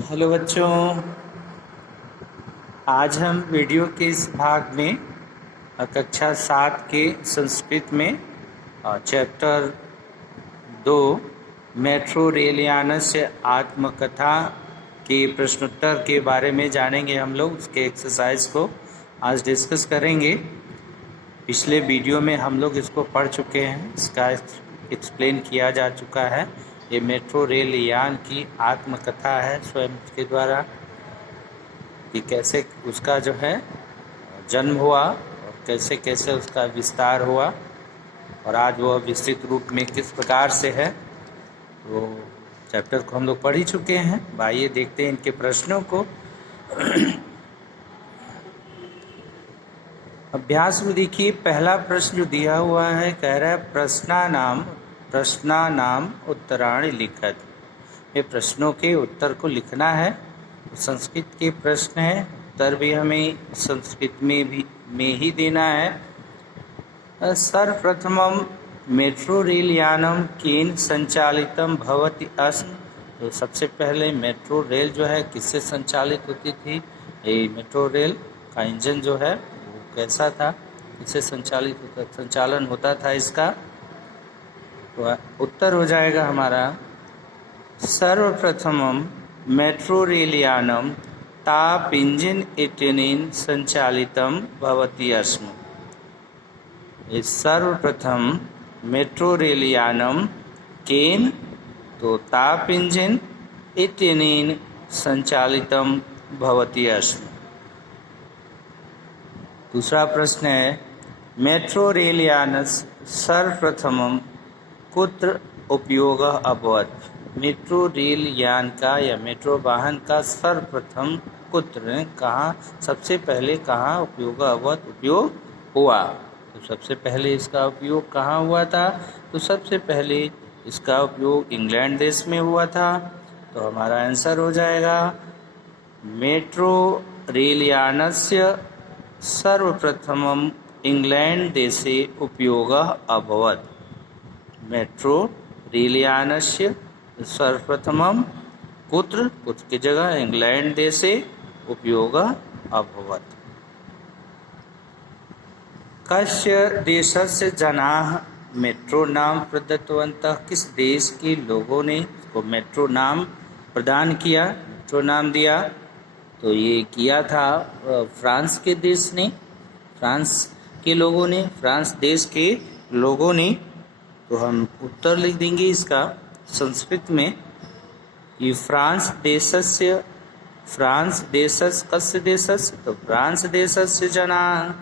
Hello बच्चों, आज हम वीडियो के इस भाग में कक्षा 7 के संस्कृत में चैप्टर 2 मेट्रो रेलयानस्य आत्मकथा के प्रश्नोत्तर के बारे में जानेंगे। हम लोग उसके एक्सरसाइज को आज डिस्कस करेंगे। पिछले वीडियो में हम लोग इसको पढ़ चुके हैं, इसका एक्सप्लेन किया जा चुका है। ये मेट्रो रेल यान की आत्मकथा है स्वयं के द्वारा कि कैसे उसका जो है जन्म हुआ और कैसे कैसे उसका विस्तार हुआ और आज वह विस्तृत रूप में किस प्रकार से है। तो चैप्टर को हम लोग पढ़ ही चुके हैं। आइए देखते हैं इनके प्रश्नों को। अभ्यास में देखिए, पहला प्रश्न जो दिया हुआ है कह रहा है प्रश्नानाम उत्तराणि लिखत। ये प्रश्नों के उत्तर को लिखना है। संस्कृत के प्रश्न है, उत्तर भी हमें संस्कृत में ही देना है। सर्वप्रथमं मेट्रो रेल यानम केन संचालितम भवति अस्म। तो सबसे पहले मेट्रो रेल जो है किससे संचालित होती थी? ये मेट्रो रेल का इंजन जो है वो कैसा था, किससे संचालन होता था इसका? तो उत्तर हो जाएगा हमारा सर्वप्रथमं मेट्रो रेलयानम ताप इंजन इत्यनेन संचालितम भवति अस्म। सर्वप्रथम मेट्रो रेलयानम केन, तो ताप इंजन इत्यनेन संचालितम भवति अस्म। दूसरा प्रश्न है मेट्रो रेलयानस्य सर्वप्रथमं कुत्र उपयोगः अभवत्। मेट्रो रेल यान का या मेट्रो वाहन का सर्वप्रथम कुत्र, कहाँ, सबसे पहले कहाँ उपयोग हुआ? तो सबसे पहले इसका उपयोग कहाँ हुआ था? तो सबसे पहले इसका उपयोग इंग्लैंड देश में हुआ था। तो हमारा आंसर हो जाएगा मेट्रो रेल यानस्य सर्वप्रथमं इंग्लैंड देशे उपयोगः अभवत्। मेट्रो रेलयानस्य सर्वप्रथमं कुत्र की जगह इंग्लैंड देशे उपयोगः अभवत्। कस्य देशस्य जनाः मेट्रो नाम प्रदत्तवन्तः। किस देश के लोगों ने इसको मेट्रो नाम प्रदान किया, मेट्रो नाम दिया? तो ये किया था फ्रांस के देश ने, फ्रांस के लोगों ने, फ्रांस देश के लोगों ने। तो हम उत्तर लिख देंगे इसका संस्कृत में। ये फ्रांस देशस्य कस्य देशस्य, तो फ्रांस देशस्य जनाः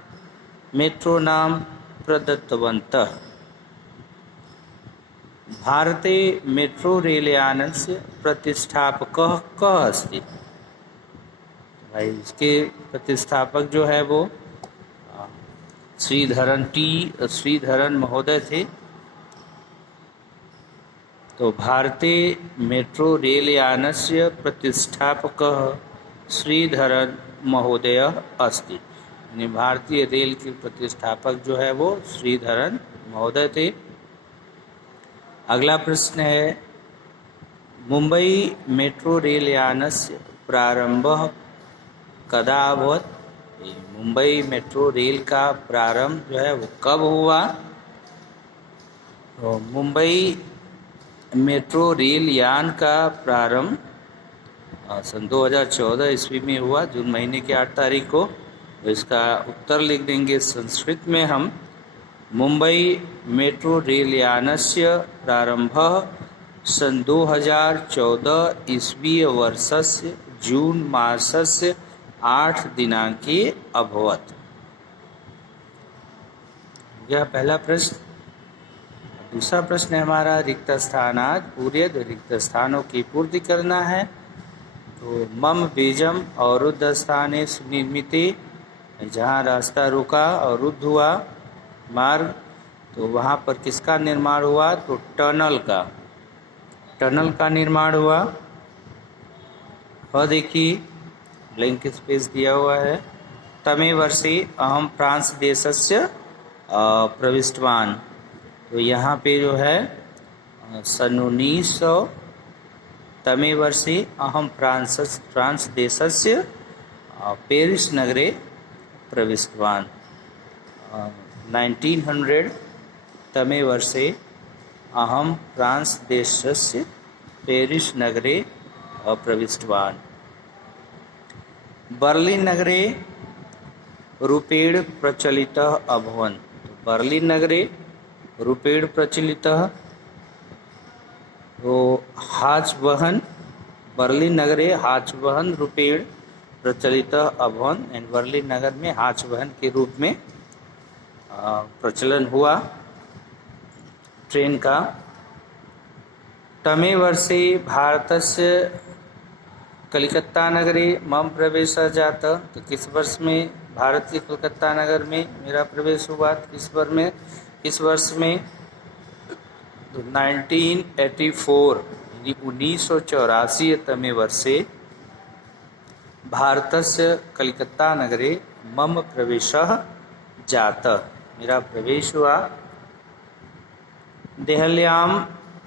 मेट्रो नाम प्रदत्तवन्तः। भारते मेट्रो रेलयानस्य प्रतिष्ठापकः कः अस्ति। भाई इसके प्रतिष्ठापक जो है वो श्रीधरन महोदय थे। तो भारते मेट्रो रेलयानस्य प्रतिष्ठापकः श्रीधरन महोदय अस्ति। यानी भारतीय रेल के प्रतिष्ठापक जो है वो श्रीधरन महोदय थे। अगला प्रश्न है मुंबई मेट्रो रेलयानस्य प्रारंभः कदा अभवत्। मुंबई मेट्रो रेल का प्रारंभ जो है वो कब हुआ? तो मुंबई मेट्रो रेल यान का प्रारंभ सन 2014 ईस्वी में हुआ, जून महीने की 8 तारीख को। तो इसका उत्तर लिख देंगे संस्कृत में हम। मुंबई मेट्रो रेल यानस्य प्रारंभः सन 2014 ईस्वीय वर्षस्य जून मासस्य 8 दिनांके अभवत्। यह पहला प्रश्न। दूसरा प्रश्न है हमारा रिक्त स्थानात् पूर्यत। रिक्त स्थानों की पूर्ति करना है। तो मम बीजम अवरुद्ध स्थाने सुनिर्मिते, जहाँ रास्ता रुका और रुद्ध हुआ मार्ग, तो वहाँ पर किसका निर्माण हुआ? तो टनल का निर्माण हुआ। और देखिए ब्लैंक स्पेस दिया हुआ है। तमे वर्षे अहम फ्रांस देशस्य प्रविष्टवान। तो यहाँ पे जो है सन 1900 तमे वर्षे अहं फ्रांस देशस्य पेरिस नगरे प्रविष्टवान्। 1900 तमे वर्षे अहं फ्रांस देशस्य पेरिस नगरे प्रविष्टवान्। बर्लिन नगरे रूपेण प्रचलितः अभवन्। बर्लिन नगरे रूपेण प्रचलितः तो हाचवहन, बर्लिन नगरे हाचवहन रूपेण प्रचलितः अभवन्। एंड बर्लिन नगर में हाचवहन के रूप में प्रचलन हुआ ट्रेन का। तमे वर्षे भारतस्य कलकत्ता नगरे मम प्रवेशः जातः। तो किस वर्ष में भारत के कलकत्ता नगर में मेरा प्रवेश हुआ? किस वर्ष में? तो 1984 यानी 1984 तमे वर्षे भारतस्य कलकत्ता नगरे मम प्रवेशः जातः, मेरा प्रवेश हुआ। देहल्यां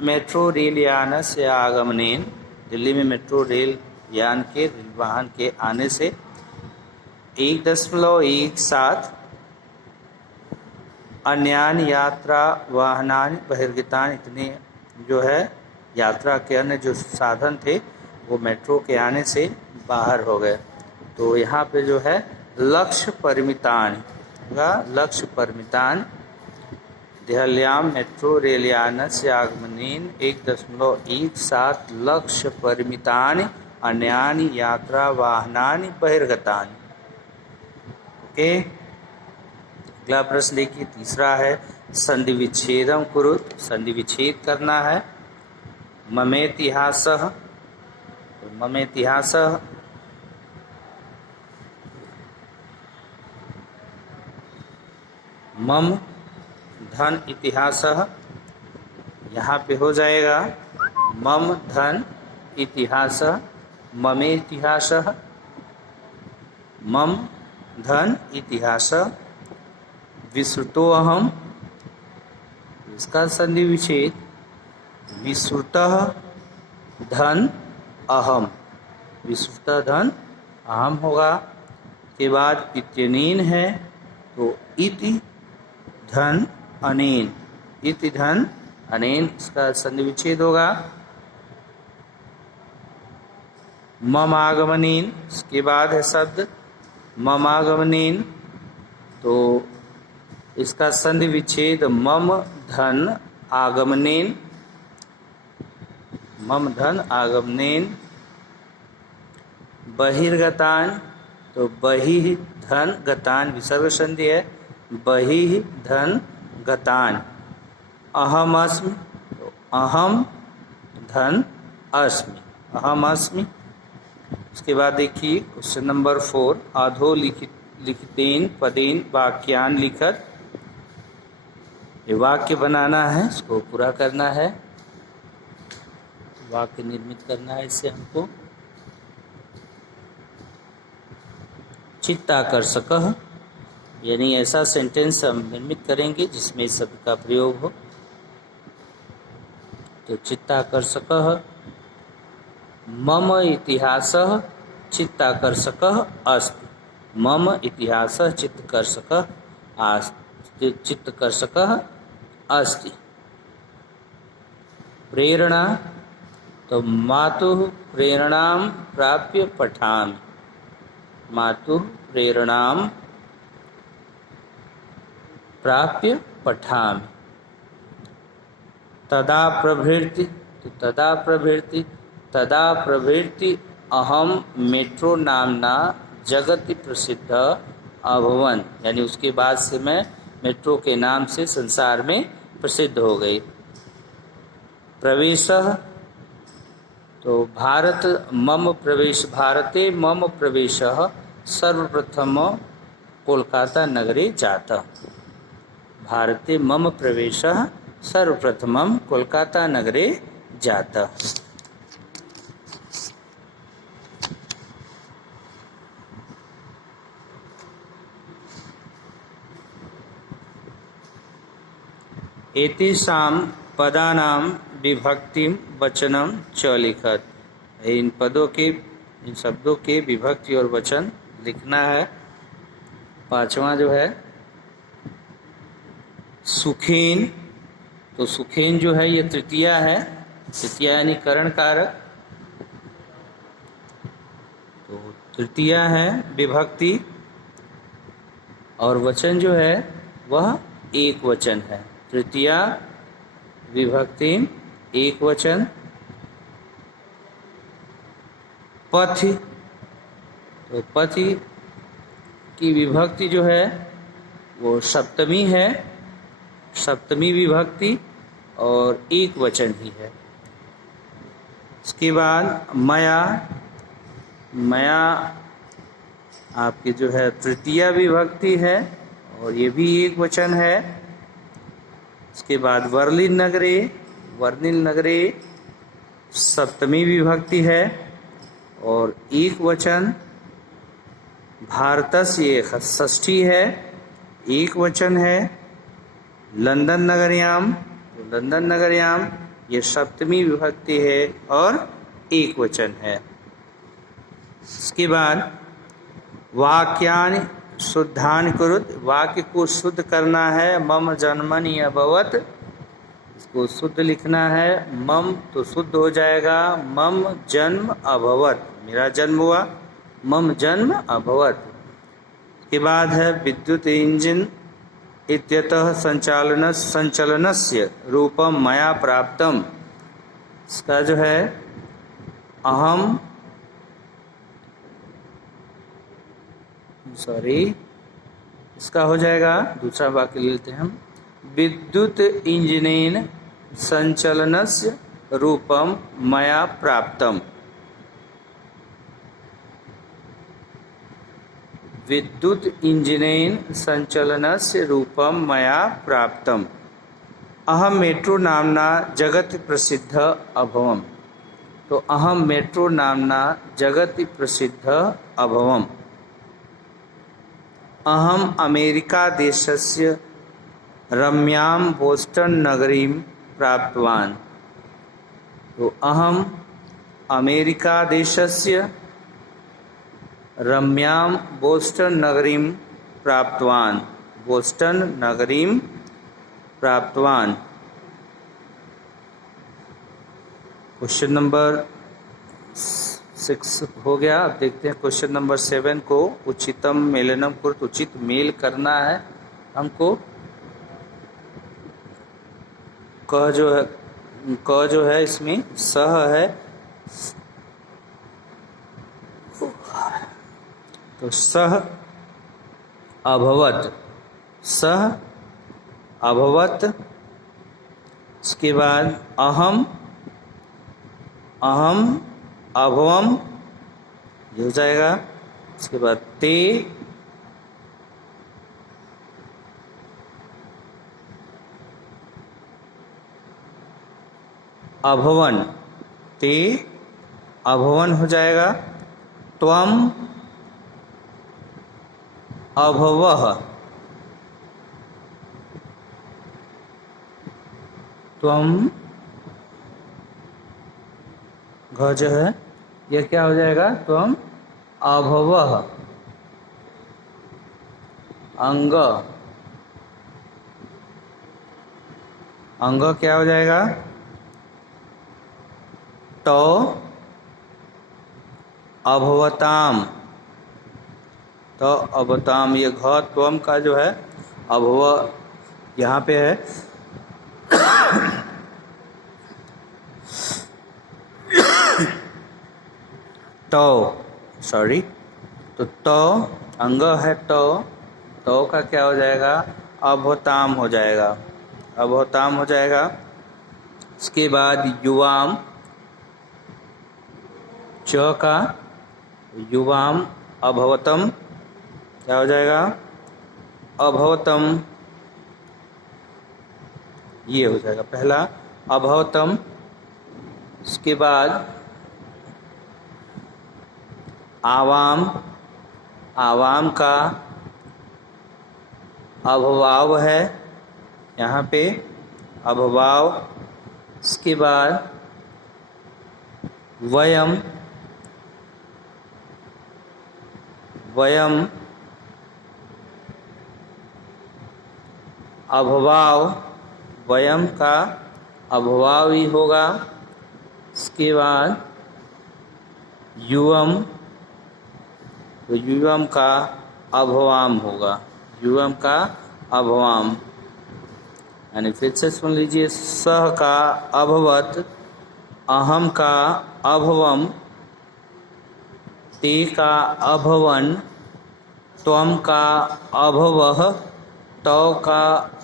मेट्रो रेल यानस्य आगमनेन, दिल्ली में मेट्रो रेल यान के रेल वाहन के आने से 1.17 अन्यान्य यात्रा वाहनानि बहिर्गतानि, इतने जो है यात्रा के अन्य जो साधन थे वो मेट्रो के आने से बाहर हो गए। तो यहाँ पे जो है लक्ष्य परिमितान होगा, लक्ष्य परिमितान देहल्यां मेट्रो रेलयानस्य आगमनेन 1.17 लक्ष्य परिमितानि अन्यानि यात्रा वाहनानि बहिर्गतानि। ओके, अगला प्रश्न देखिए, तीसरा है संधि विच्छेदम कुरु। संधि विच्छेद करना है। ममेतिहासः, ममेतिहासः मम धन इतिहासः, यहाँ पे हो जाएगा मम धन इतिहासः, ममेतिहासः, मम धन इतिहासः। विश्रुतोऽहम्, इसका संधि विच्छेद विश्रुतः धन अहम, विश्रुतः धन अहम होगा। के बाद इत्यनेन है तो इति धन अनेन, इति धन अनेन, इसका संधि विच्छेद होगा। मम आगमनेन, इसके बाद है शब्द मम आगमनेन, तो इसका संधि विच्छेद मम धन आगमनेन, मम धन आगमनेन। बहिर्गतान, तो बहि धन गतान, विसर्ग संधि है, बहि धन गतान। अहम अस्मि, तो अहम धन अस्मि, अहम अस्मि। उसके बाद देखिए क्वेश्चन नंबर 4, अधो लिखितेन पदेन वाक्यान लिखत। ये वाक्य बनाना है, इसको पूरा करना है, वाक्य निर्मित करना है इससे हमको। चित्ताकर्षकः, यानी ऐसा सेंटेंस हम निर्मित करेंगे जिसमें इस शब्द का प्रयोग हो। तो चित्ताकर्षकः मम इतिहासः चित्ताकर्षकः अस्ति, मम इतिहासः चित्तकर्षकः चित्तकर्षकः अस्ति। प्रेरणा, तो मातुः प्रेरणां प्राप्य पठामि, मातुः प्रेरणां प्राप्य पठामि। तदा प्रभृति, तो तदा प्रभृति, तदा प्रभृति अहम मेट्रो नामना जगति प्रसिद्ध अभवन, यानी उसके बाद से मैं मेट्रो के नाम से संसार में प्रसिद्ध हो गई। प्रवेशः, तो भारत मम प्रवेश, भारते मम प्रवेशः सर्वप्रथम कोलकाता नगरे जातः, भारते मम प्रवेशः सर्वप्रथमं कोलकाता नगरे जातः। एतेषां पदानां विभक्तिं वचनं च लिखत। इन पदों के, इन शब्दों के विभक्ति और वचन लिखना है। पांचवा जो है सुखेन, तो सुखेन जो है ये तृतीया है, तृतीया यानी करण कारक, तो तृतीया है विभक्ति, और वचन जो है वह एक वचन है। तृतीया विभक्ति एक वचन। पथि, तो पथि की विभक्ति जो है वो सप्तमी है, सप्तमी विभक्ति और एक वचन ही है। इसके बाद मया, मया आपकी जो है तृतीया विभक्ति है और ये भी एक वचन है। इसके बाद वर्लिन नगरे, वर्निल नगरे सप्तमी विभक्ति है और एक वचन। भारतस्य षष्ठी है, एक वचन है। लंदन नगरयाम, तो लंदन नगरयाम ये सप्तमी विभक्ति है और एक वचन है। इसके बाद वाक्यानि शुद्धानि कुरुत, वाक्य को शुद्ध करना है। मम जन्मनि अभवत, इसको शुद्ध लिखना है। मम तो शुद्ध हो जाएगा, मम जन्म अभवत, मेरा जन्म हुआ, मम जन्म अभवत। के बाद है विद्युत इंजन इत्यतः संचलनस्य रूपम मया प्राप्तम, इसका जो है अहम, इसका हो जाएगा, दूसरा वाक्य लेते हैं हम। विद्युत इंजनेन संचलनस्य रूपम मया प्राप्तम, विद्युत इंजनेन संचलनस्य रूपम मया प्राप्तम। अहम मेट्रो नामना जगत प्रसिद्ध अभवम, तो अहम मेट्रो नामना जगत प्रसिद्ध अभवम। अहम अमेरिका देशस्य रम्यां बोस्टन नगरीं प्राप्तवान, तो अहम अमेरिका देशस्य रम्यां बोस्टन नगरीं प्राप्तवान, बोस्टन नगरीं प्राप्तवान। क्वेश्चन नंबर 6 हो गया। अब देखते हैं क्वेश्चन नंबर 7 को। उचितम मेलनम कुरुत, उचित मेल करना है हमको। क जो है इसमें सह है, तो सह अभवत, सह अभवत। इसके बाद अहम, अहम अभवम ये हो जाएगा। इसके बाद ते, अभवन, ते अभवन हो जाएगा। त्वम अभवः, त्वम घ जो है यह क्या हो जाएगा, त्वम अभवः। अंग, अंग क्या हो जाएगा, तो अभवताम, तो अभवताम। ये घ त्वम का जो है अभव यहाँ पे है, तो सॉरी, तो अंग है, तो का क्या हो जाएगा, अभवताम हो जाएगा, अभवताम हो जाएगा। इसके बाद युवाम, च का युवाम अभवतम क्या हो जाएगा, अभवतम, ये हो जाएगा पहला अभवतम। इसके बाद आवाम, आवाम का अभवाव है यहाँ पे, अभवाव। इसके बाद वयम वयम अभवाव, वयम का अभवाव ही होगा। इसके बाद युवम, तो युवम का अभवाम होगा, युवम का अभवाम। यानी फिर से सुन लीजिए, सह का अभवत, अहम का अभवम, ते का अभवन, त्वम का अभवः, तौ का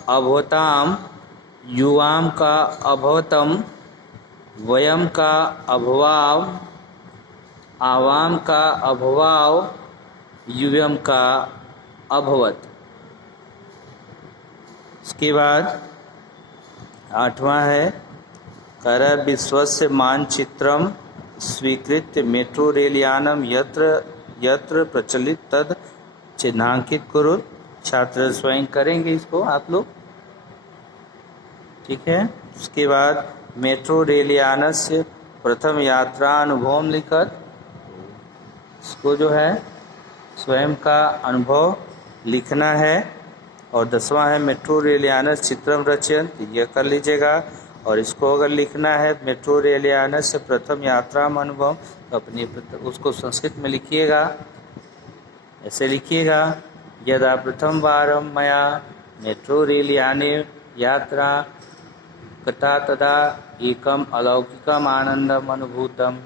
अभवताम, युवाम का अभवतम, वयम का अभवाव, आवाम का अभवाव, युवम का अभवत। इसके बाद 8वां है, कर विश्वस्य मानचित्रम स्वीकृत्य मेट्रो रेलयानम यत्र यत्र प्रचलित तद चिन्हांकित कुरु। छात्र स्वयं करेंगे इसको आप लोग, ठीक है। उसके बाद मेट्रो रेलयानस्य प्रथम यात्रा अनुभव लिखत, इसको जो है स्वयं का अनुभव लिखना है। और 10वां है मेट्रो रेलयानस्य चित्रम रचयन, यह कर लीजिएगा। और इसको अगर लिखना है मेट्रो रेलयानस्य प्रथम यात्रा अनुभव, तो अपनी उसको संस्कृत में लिखिएगा, ऐसे लिखिएगा, यदा प्रथम बारम मया मेट्रो रेलयाने यात्रा कृता तदा एकम अलौकिकम आनंदम अनुभूतम।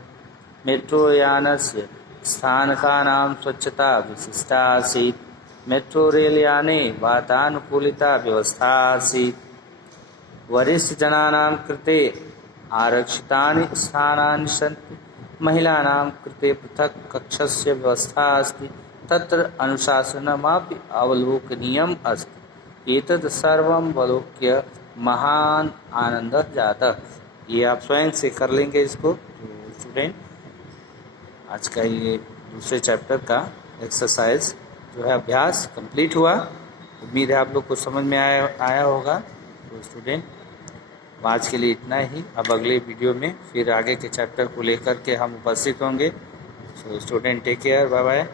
मेट्रो यानस्य स्थानकानां स्वच्छता विशिष्टा आसीत्। मेट्रो रेलयाने वातानुकूलिता व्यवस्था आसीत्। वरिष्ठजनानां कृते आरक्षितानि स्थानानि सन्ति। महिलानां कृते पृथक् कक्षस्य व्यवस्था अस्ति। तत्र अनुशासनमपि अवलोकनीयम् अस्ति। एतद् सर्वम् अवलोक्य महान आनंद जाता। ये आप स्वयं से कर लेंगे इसको। तो स्टूडेंट, आज का ये दूसरे चैप्टर का एक्सरसाइज जो है अभ्यास कंप्लीट हुआ। उम्मीद है आप लोग को समझ में आया होगा। तो स्टूडेंट, आज के लिए इतना ही। अब अगले वीडियो में फिर आगे के चैप्टर को लेकर के हम उपस्थित होंगे। So student, take care, bye bye.